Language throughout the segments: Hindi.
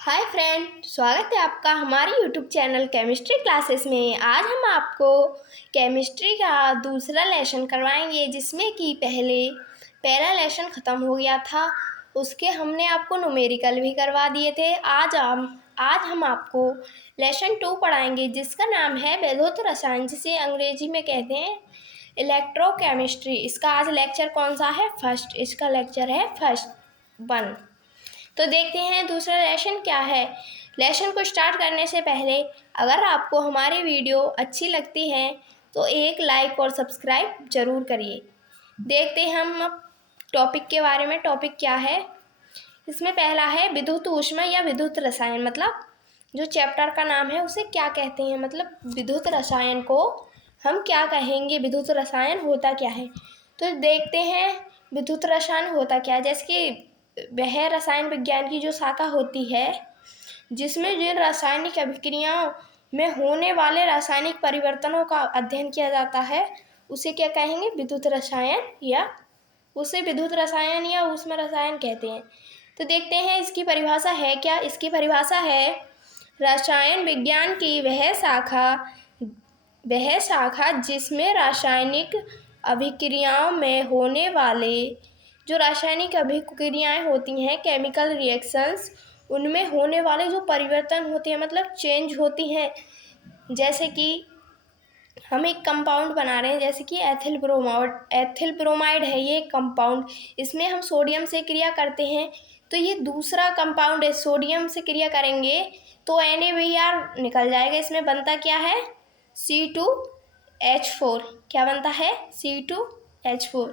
हाय फ्रेंड, स्वागत है आपका हमारे यूट्यूब चैनल केमिस्ट्री क्लासेस में। आज हम आपको केमिस्ट्री का दूसरा लेसन करवाएंगे, जिसमें कि पहला लेसन ख़त्म हो गया था। उसके हमने आपको न्यूमेरिकल भी करवा दिए थे। आज हम आपको लेसन 2 पढ़ाएंगे, जिसका नाम है विद्युत रसायन, जिसे अंग्रेजी में कहते हैं इलेक्ट्रोकेमिस्ट्री। इसका आज लेक्चर कौन सा है? फर्स्ट। इसका लेक्चर है फर्स्ट 1। तो देखते हैं दूसरा लेसन क्या है। लेसन को स्टार्ट करने से पहले अगर आपको हमारी वीडियो अच्छी लगती है तो एक लाइक और सब्सक्राइब जरूर करिए। देखते हैं हम अब टॉपिक के बारे में। टॉपिक क्या है? इसमें पहला है विद्युत ऊष्मा या विद्युत रसायन। मतलब जो चैप्टर का नाम है उसे क्या कहते हैं, मतलब विद्युत रसायन को हम क्या कहेंगे, विद्युत रसायन होता क्या है। तो देखते हैं विद्युत रसायन होता क्या है। जैसे कि वह रसायन विज्ञान की जो शाखा होती है जिसमें जिन रासायनिक अभिक्रियाओं में होने वाले रासायनिक परिवर्तनों का अध्ययन किया जाता है उसे क्या कहेंगे? विद्युत रसायन, या उसे विद्युत रसायन या ऊष्मा रसायन कहते हैं। तो देखते हैं इसकी परिभाषा है क्या। इसकी परिभाषा है रसायन विज्ञान की वह शाखा जिसमें रासायनिक अभिक्रियाओं में होने वाले जो रासायनिक अभिक्रियाएं होती हैं, केमिकल रिएक्शंस, उनमें होने वाले जो परिवर्तन होते हैं, मतलब चेंज होती हैं। जैसे कि हम एक कंपाउंड बना रहे हैं, जैसे कि एथिल ब्रोमाइड है ये कंपाउंड। इसमें हम सोडियम से क्रिया करते हैं, तो ये दूसरा कंपाउंड है। सोडियम से क्रिया करेंगे तो NaBr निकल जाएगा। इसमें बनता क्या है? C2H4। क्या बनता है? C2H4।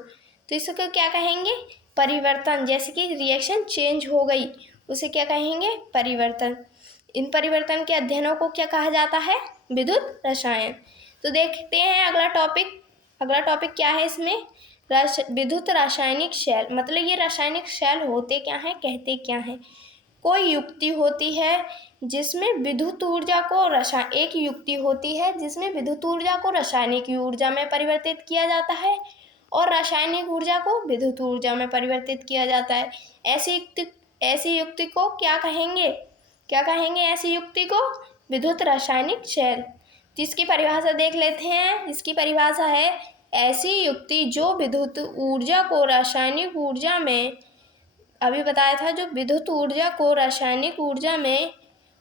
तो इसको क्या कहेंगे? परिवर्तन। जैसे कि रिएक्शन चेंज हो गई, उसे क्या कहेंगे? परिवर्तन। इन परिवर्तन के अध्ययनों को क्या कहा जाता है? विद्युत रसायन। तो देखते हैं अगला टॉपिक क्या है इसमें। विद्युत रासायनिक शेल। मतलब ये रासायनिक शेल होते क्या हैं, कहते क्या हैं। कोई युक्ति होती है जिसमें विद्युत ऊर्जा को रासायनिक ऊर्जा में परिवर्तित किया जाता है और रासायनिक ऊर्जा को विद्युत ऊर्जा में परिवर्तित किया जाता है। ऐसी युक्ति को क्या कहेंगे? ऐसी युक्ति को विद्युत रासायनिक शेल। जिसकी परिभाषा देख लेते हैं। इसकी परिभाषा है ऐसी युक्ति जो विद्युत ऊर्जा को रासायनिक ऊर्जा में, अभी बताया था, जो विद्युत ऊर्जा को रासायनिक ऊर्जा में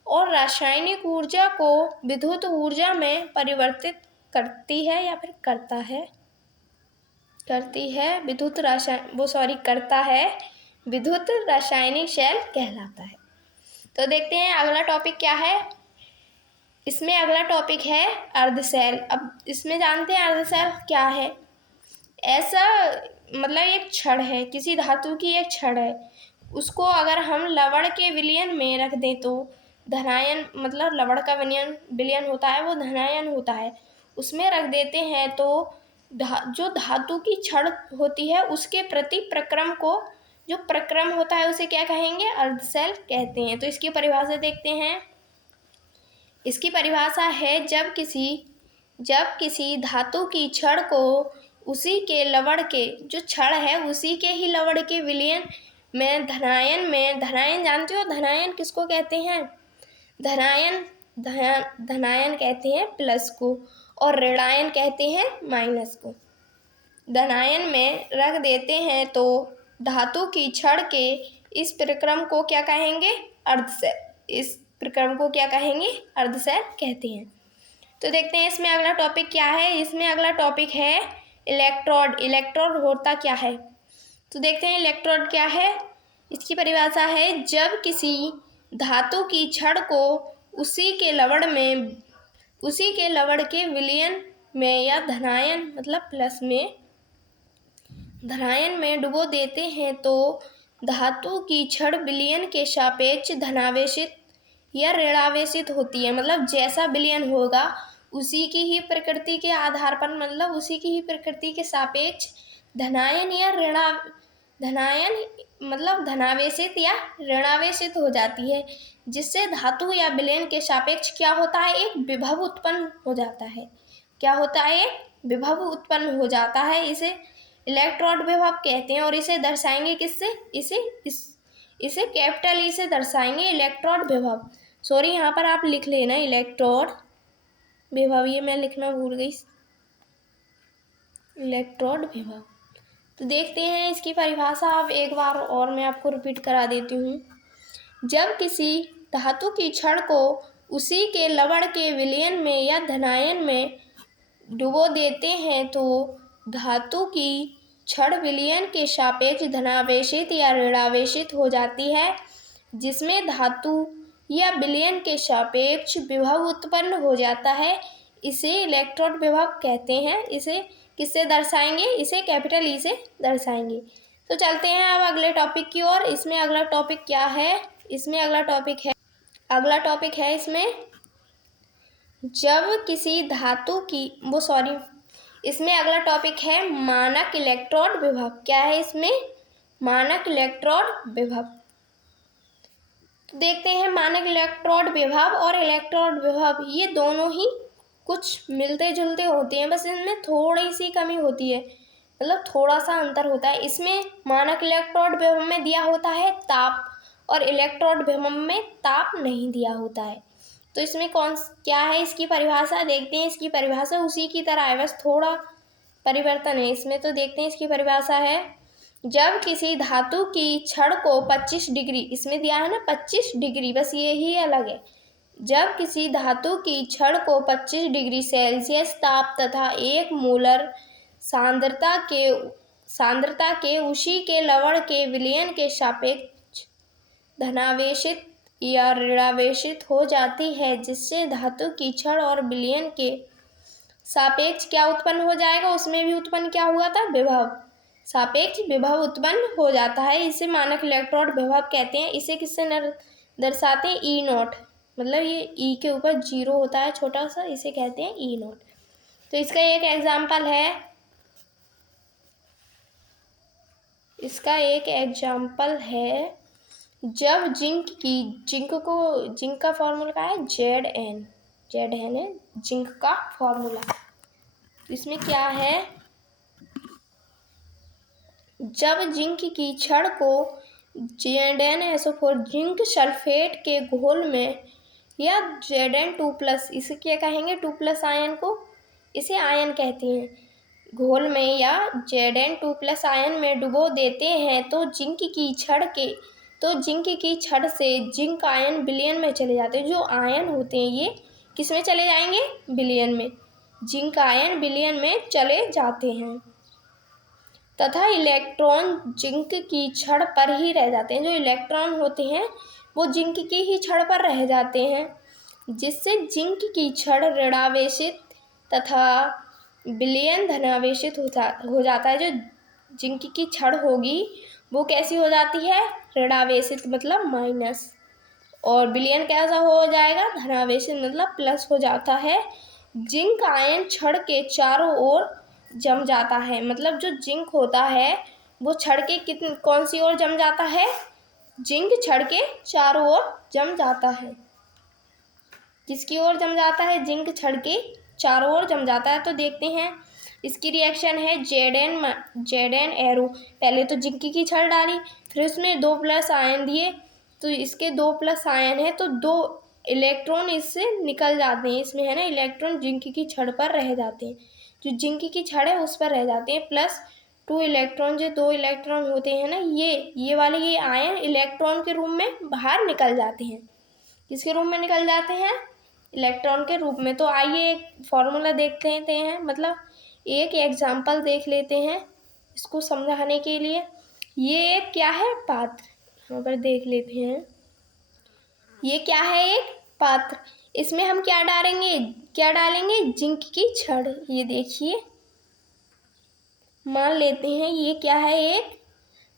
और रासायनिक ऊर्जा को विद्युत ऊर्जा में परिवर्तित करती है या फिर करता है विद्युत रासायनिक शेल कहलाता है। तो देखते हैं अगला टॉपिक क्या है। इसमें अगला टॉपिक है अर्धशैल। अब इसमें जानते हैं अर्धशैल क्या है। ऐसा मतलब एक छड़ है, किसी धातु की एक छड़ है, उसको अगर हम लवण के विलयन में रख दें तो धनायन, मतलब लवण का विलयन होता है वो धनायन होता है, उसमें रख देते हैं तो जो धातु की छड़ होती है उसके प्रति जो प्रक्रम होता है उसे क्या कहेंगे? अर्धशैल कहते हैं। तो इसकी परिभाषा देखते हैं। इसकी परिभाषा है जब किसी धातु की छड़ को उसी के लवण के, जो छड़ है उसी के ही लवण के विलयन में धनायन जानते हो धनायन किसको कहते हैं? धनायन कहते हैं प्लस को, और ऋणायन कहते हैं माइनस को। धनायन में रख देते हैं तो धातु की छड़ के इस प्रक्रम को क्या कहेंगे? अर्धशैल। इस प्रक्रम को क्या कहेंगे? अर्धशैल कहते हैं। तो देखते हैं इसमें अगला टॉपिक क्या है। इसमें अगला टॉपिक है इलेक्ट्रोड। इलेक्ट्रोड होता क्या है? तो देखते हैं इलेक्ट्रोड क्या है। इसकी परिभाषा है जब किसी धातु की छड़ को उसी के लवण के विलयन में या धनायन मतलब प्लस में धनायन में डुबो देते हैं तो धातु की छड़ विलयन के सापेक्ष धनावेशित या ऋणावेशित होती है। मतलब जैसा विलयन होगा उसी की ही प्रकृति के आधार पर, मतलब उसी की ही प्रकृति के सापेक्ष धनायन मतलब धनावेशित या ऋणावेशित हो जाती है, जिससे धातु या विलयन के सापेक्ष क्या होता है? एक विभव उत्पन्न हो जाता है। क्या होता है? एक विभव उत्पन्न हो जाता है। इसे इलेक्ट्रोड विभव कहते हैं। और इसे दर्शाएंगे किससे? इसे कैपिटल ई से दर्शाएंगे। इलेक्ट्रोड विभव, सॉरी यहाँ पर आप लिख लेना इलेक्ट्रोड विभव, ये मैं लिखना भूल गई, इलेक्ट्रोड विभव। तो देखते हैं इसकी परिभाषा, अब एक बार और मैं आपको रिपीट करा देती हूँ। जब किसी धातु की छड़ को उसी के लवण के विलयन में या धनायन में डुबो देते हैं तो धातु की छड़ विलयन के सापेक्ष धनावेशित या ऋणावेशित हो जाती है, जिसमें धातु या विलयन के सापेक्ष विभव उत्पन्न हो जाता है। इसे इलेक्ट्रोड विभव कहते हैं। इसे किससे दर्शाएंगे? इसे कैपिटल ई से दर्शाएंगे। तो चलते हैं अब अगले टॉपिक की ओर। इसमें अगला टॉपिक क्या है? इसमें अगला टॉपिक है इसमें जब किसी धातु की इसमें अगला टॉपिक है मानक इलेक्ट्रोड विभव। क्या है इसमें? मानक इलेक्ट्रोड विभव। तो देखते हैं मानक इलेक्ट्रोड विभव और इलेक्ट्रोड विभव, ये दोनों ही कुछ मिलते जुलते होते हैं, बस इनमें थोड़ी सी कमी होती है, मतलब थोड़ा सा अंतर होता है। इसमें मानक इलेक्ट्रोड विभव में दिया होता है ताप और इलेक्ट्रोड विभव में ताप नहीं दिया होता है। तो इसमें क्या है इसकी परिभाषा? देखते हैं इसकी परिभाषा, उसी की तरह है, बस थोड़ा परिवर्तन है इसमें। तो देखते हैं इसकी परिभाषा है, जब किसी धातु की छड़ को 25 डिग्री, इसमें दिया है ना 25 डिग्री, बस ये ही अलग है। जब किसी धातु की छड़ को 25 डिग्री सेल्सियस ताप तथा 1 मोलर सांद्रता के उसी के लवण के विलयन के सापेक्ष धनावेशित या ऋणावेशित हो जाती है, जिससे धातु की छड़ और विलयन के सापेक्ष क्या उत्पन्न हो जाएगा? उसमें भी उत्पन्न क्या हुआ था? विभव, सापेक्ष विभव उत्पन्न हो जाता है। इसे मानक इलेक्ट्रोड विभव कहते हैं। इसे किससे दर्शाते हैं? ई नॉट, मतलब ये ई के ऊपर जीरो होता है छोटा सा, इसे कहते हैं ई नॉट। तो इसका एक एग्जाम्पल है, जब जिंक का फॉर्मूला क्या है? Zn है जिंक का फॉर्मूला। तो इसमें क्या है, जब जिंक की छड़ को ZnSO4 जिंक सल्फेट के घोल में या Zn2+, इसे क्या कहेंगे? 2+ आयन को, इसे आयन कहते हैं, घोल में या Zn2+ आयन में डुबो देते हैं तो जिंक की छड़ से जिंक आयन विलयन में चले जाते हैं। जो आयन होते हैं ये किस में चले जाएंगे? विलयन में। जिंक आयन विलयन में चले जाते हैं तथा इलेक्ट्रॉन जिंक की छड़ पर ही रह जाते हैं। जो इलेक्ट्रॉन होते हैं वो जिंक की ही छड़ पर रह जाते हैं, जिससे जिंक की छड़ ऋणावेशित तथा विलयन धनावेशित हो जाता है। जो जिंक की छड़ होगी वो कैसी हो जाती है? ऋणावेशित, मतलब माइनस, और विलयन कैसा हो जाएगा? धनावेशित, मतलब प्लस हो जाता है। जिंक आयन छड़ के चारों ओर जम जाता है, मतलब जो जिंक होता है वो छड़ के कौन सी ओर जम जाता है? जिंक छड़ के चारों ओर जम जाता है। किसकी ओर जम जाता है? जिंक छड़ के चारों ओर जम जाता है। तो देखते हैं इसकी रिएक्शन है Zn एरो। पहले तो जिंक की छड़ डाली, फिर उसमें 2+ आयन दिए, तो इसके 2+ आयन है तो 2 इलेक्ट्रॉन इससे निकल जाते हैं। इसमें है ना इलेक्ट्रॉन जिंक की छड़ पर रह जाते हैं, जो जिंक की छड़ है उस पर रह जाते हैं, प्लस 2 इलेक्ट्रॉन, जो 2 इलेक्ट्रॉन होते हैं ना ये वाले ये आयन इलेक्ट्रॉन के रूप में बाहर निकल जाते हैं। किसके रूप में निकल जाते हैं? इलेक्ट्रॉन के रूप में। तो आइए एक फॉर्मूला देख लेते हैं, मतलब एक एग्जाम्पल देख लेते हैं इसको समझाने के लिए। ये एक क्या है? पात्र। यहाँ पर देख लेते हैं, ये क्या है? एक पात्र। इसमें हम क्या डालेंगे? जिंक की छड़। ये देखिए, मान लेते हैं ये क्या है? एक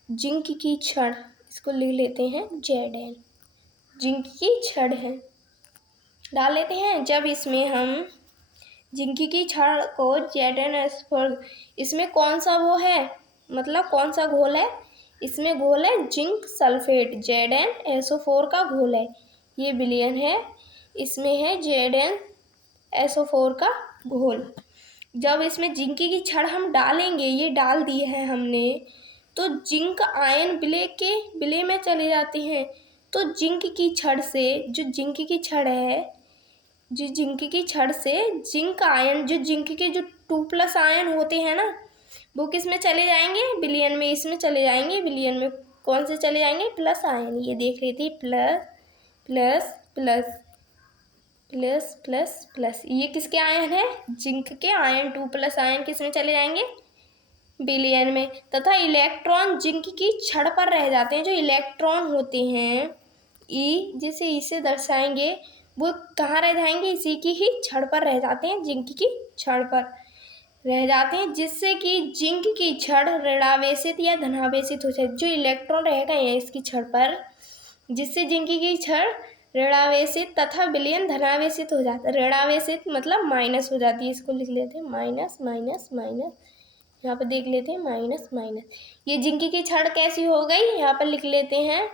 जिंक की छड़। इसको लिख लेते हैं Zn, जिंक की छड़ है, डाल लेते हैं। जब इसमें हम जिंक की छड़ को ZnSO4, इसमें कौन सा वो है, मतलब कौन सा घोल है? इसमें घोल है जिंक सल्फेट, ZnSO4 का घोल है, ये विलयन है, इसमें है ZnSO4 का घोल। जब इसमें जिंक की छड़ हम डालेंगे, ये डाल दी है हमने, तो जिंक आयन विलय में चले जाते हैं। तो जिंक की छड़ से जो जिंक की छड़ से जिंक आयन, जो जिंक के जो 2+ आयन होते हैं ना, वो किस में चले जाएंगे? विलयन में। इसमें चले जाएंगे विलयन में। कौन से चले जाएंगे? Plus ion. ये देख रहे थे, plus plus plus plus plus plus. ये किसके आयन है? जिंक के आयन। 2+ आयन किस में चले जाएंगे? विलयन में। तथा इलेक्ट्रॉन जिंक की छड़ पर रह जाते हैं। जो इलेक्ट्रॉन होते हैं ई, जिसे ई से दर्शाएंगे, वो कहाँ रह जाएंगे? इसी की ही छड़ पर रह जाते हैं, जिंक की छड़ पर रह जाते हैं, जिससे कि जिंक की छड़ ऋणावेशित या धनावेशित हो जाए। जो इलेक्ट्रॉन रह गए हैं इसकी छड़ पर, जिससे जिंक की छड़ ऋणावेशित तथा विलयन धनावेशित हो जाता है। ऋणावेशित मतलब माइनस हो जाती है। इसको लिख लेते हैं माइनस माइनस माइनस। यहाँ पर देख लेते हैं माइनस माइनस। ये जिंक की छड़ कैसी हो गई? यहाँ पर लिख लेते हैं,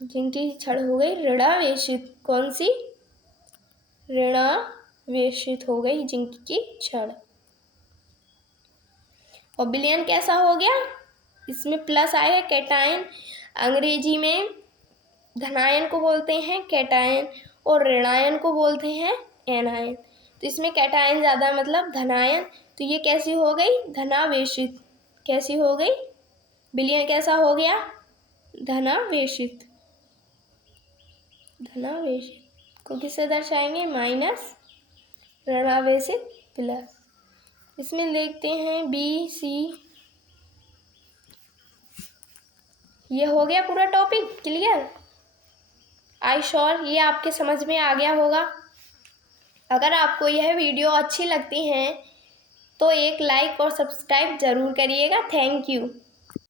जिंक की छड़ हो गई ऋणावेशित। कौन सी? ऋणावेशित हो गई जिंक की छड़। और विलयन कैसा हो गया? इसमें प्लस आएगा, कैटायन। अंग्रेजी में धनायन को बोलते हैं कैटायन और ऋणायन को बोलते हैं एनायन। तो इसमें कैटायन ज़्यादा मतलब धनायन। तो ये कैसी हो गई? धनावेशित। कैसी हो गई? विलयन कैसा हो गया? धनावेशित। धनावेशित को किससे दर्शाएंगे? माइनस, ऋणावेशित प्लस। इसमें देखते हैं बी सी। ये हो गया पूरा टॉपिक क्लियर। आई श्योर ये आपके समझ में आ गया होगा। अगर आपको यह वीडियो अच्छी लगती है तो एक लाइक और सब्सक्राइब ज़रूर करिएगा। Thank you.